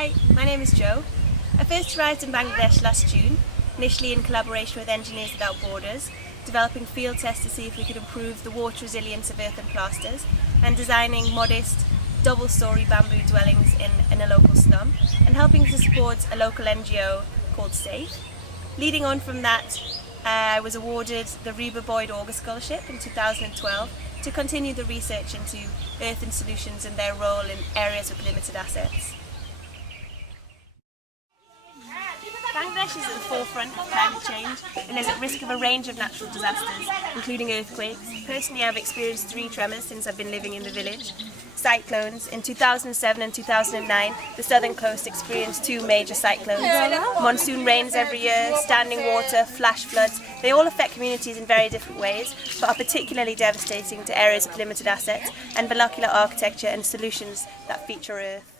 Hi, my name is Jo. I first arrived in Bangladesh last June, initially in collaboration with Engineers Without Borders, developing field tests to see if we could improve the water resilience of earthen plasters and designing modest double-storey bamboo dwellings in a local slum and helping to support a local NGO called SAFE. Leading on from that, I was awarded the Reba Boyd Auger Scholarship in 2012 to continue the research into earthen solutions and their role in areas with limited assets. Bangladesh is at the forefront of climate change and is at risk of a range of natural disasters, including earthquakes. Personally, I've experienced 3 tremors since I've been living in the village. Cyclones. In 2007 and 2009, the southern coast experienced 2 major cyclones. Monsoon rains every year, standing water, flash floods. They all affect communities in very different ways, but are particularly devastating to areas with limited assets and vernacular architecture and solutions that feature earth.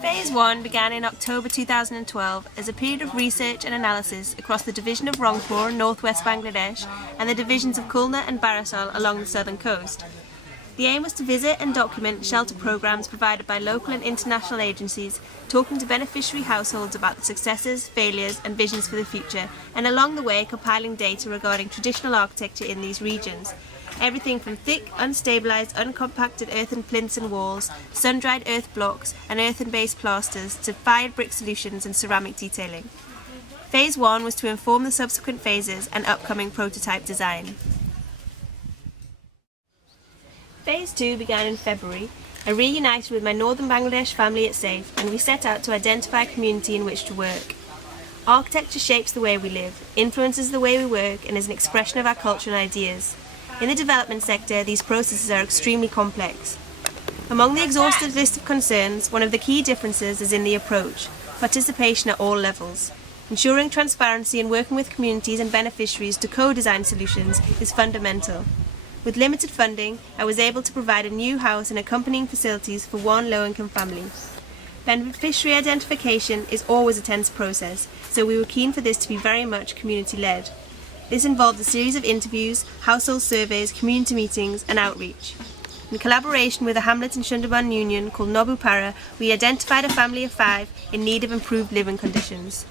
Phase 1 began in October 2012 as a period of research and analysis across the division of Rangpur, northwest Bangladesh, and the divisions of Khulna and Barisal along the southern coast. The aim was to visit and document shelter programs provided by local and international agencies, talking to beneficiary households about the successes, failures and visions for the future, and along the way compiling data regarding traditional architecture in these regions. Everything from thick, unstabilised, uncompacted earthen plinths and walls, sun-dried earth blocks and earthen-based plasters to fired brick solutions and ceramic detailing. Phase 1 was to inform the subsequent phases and upcoming prototype design. Phase 2 began in February. I reunited with my northern Bangladesh family at SAFE and we set out to identify a community in which to work. Architecture shapes the way we live, influences the way we work and is an expression of our culture and ideas. In the development sector, these processes are extremely complex. Among the exhaustive list of concerns, one of the key differences is in the approach, participation at all levels. Ensuring transparency and working with communities and beneficiaries to co-design solutions is fundamental. With limited funding, I was able to provide a new house and accompanying facilities for 1 low-income family. Beneficiary identification is always a tense process, so we were keen for this to be very much community-led. This involved a series of interviews, household surveys, community meetings and outreach. In collaboration with a hamlet in Sundarban Union called Nobupara, we identified a family of 5 in need of improved living conditions.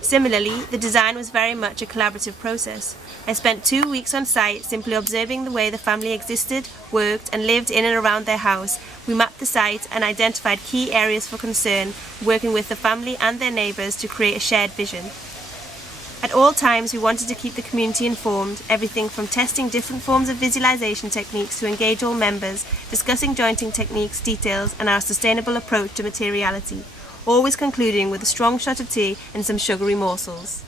Similarly, the design was very much a collaborative process. I spent 2 weeks on site simply observing the way the family existed, worked and lived in and around their house. We mapped the site and identified key areas for concern, working with the family and their neighbours to create a shared vision. At all times we wanted to keep the community informed, everything from testing different forms of visualization techniques to engage all members, discussing jointing techniques, details and our sustainable approach to materiality, always concluding with a strong shot of tea and some sugary morsels.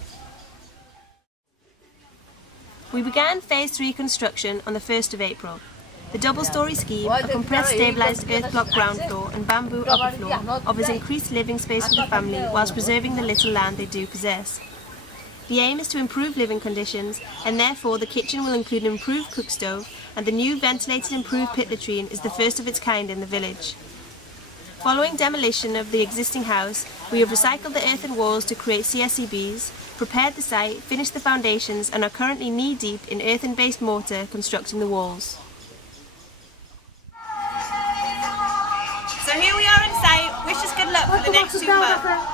We began Phase 3 construction on the 1st of April. The double-storey scheme, a compressed stabilised earth block ground floor and bamboo upper floor, offers increased living space for the family whilst preserving the little land they do possess. The aim is to improve living conditions and therefore the kitchen will include an improved cook stove and the new ventilated improved pit latrine is the first of its kind in the village. Following demolition of the existing house, we have recycled the earthen walls to create CSEBs, prepared the site, finished the foundations and are currently knee-deep in earthen-based mortar constructing the walls. So here we are on site. Wish us good luck for the next 2 months.